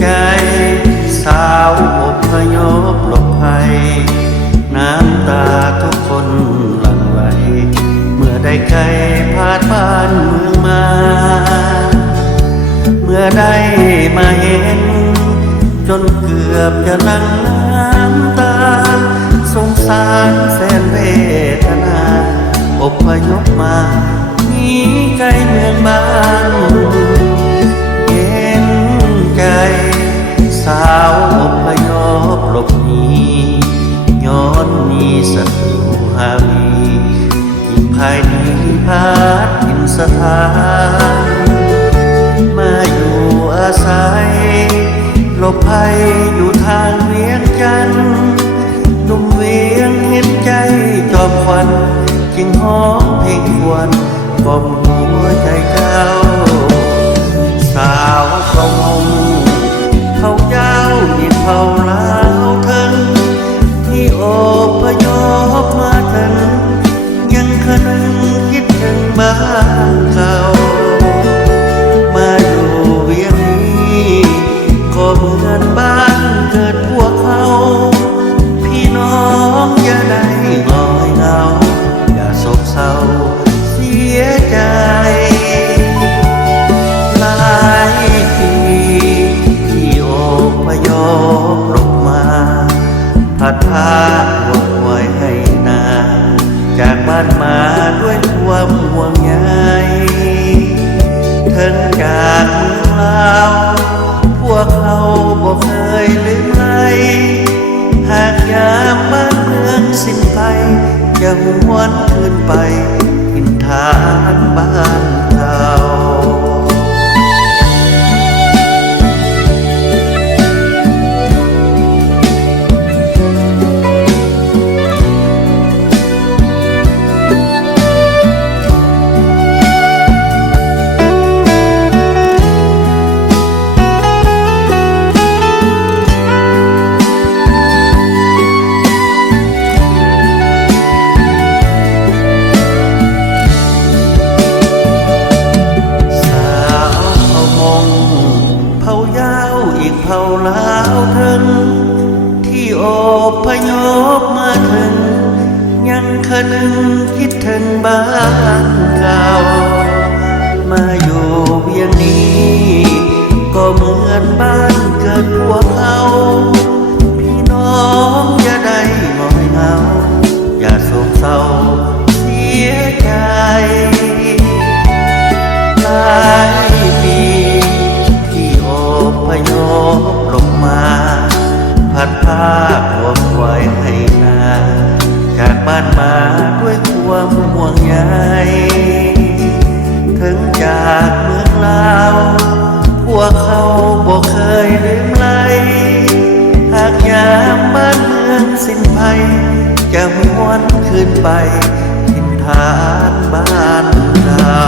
ใจสาวอพยพหลบภัยน้ำตาทุกคนหลั่งไหลเมื่อได้ใครผ่านบ้านเมืองมาเมื่อได้มาเห็นจนเกือบจะหลั่งน้ำตาสงสารแสนเวทนาอพยพมาหนีไกลเมืองบ้านเห็นใจสาวอพยพหลบหนีย้อนมีศัตรูหามียิ่งภายในพาดทินสถานมาอยู่อาศัยหลบภัยอยู่ทางเวียงจันทน์หนุ่มเวียงเห็นใจจอมควันจึงห้องเพลงควนกล่อมหัวใจเจ้าสาวเขาหงเขาเจ้ายิ่งเขาลาวถึงที่อพยพมาถึงยังคนึงคิดถึงบ้านเก่ามาอยู่เวียงนี้ก็เหมือนบ้านเกิดพวกเขาพี่น้องอย่าได้งอยเหงาอย่าโศกเศร้าเสียใจหลายปีที่อพยพหลบมาพัดพาห่วงไว้ให้นาจากบ้านมาด้วยความห่วงใยถึงจากเมืองลาวพวกเขาบอกเคยลืมไหลหากยามบ้านเมืองสิ้นไปจะหวนคืนไปถิ่นฐานบ้านเก่าเผ่าลาวถึงที่อพยพมาถึงยังคนึงคิดถึงบ้านเก่ามาอยู่เวียงนี้ก็เหมือนบ้านเกิดพวกเขาพี่น้องอย่าได้งอยเหงาอย่าโศกเศร้าเสียใจหลายปีที่อพยพลงมาพัดพาห่วงไว้ให้นาจากบ้านมาด้วยความห่วงใยถึงจากเมืองลาวพวกเขาบอกเคยลืมไหลหากยามบ้านเมืองสิ้นภัยจะหวนคืนไปถิ่นฐานบ้านเรา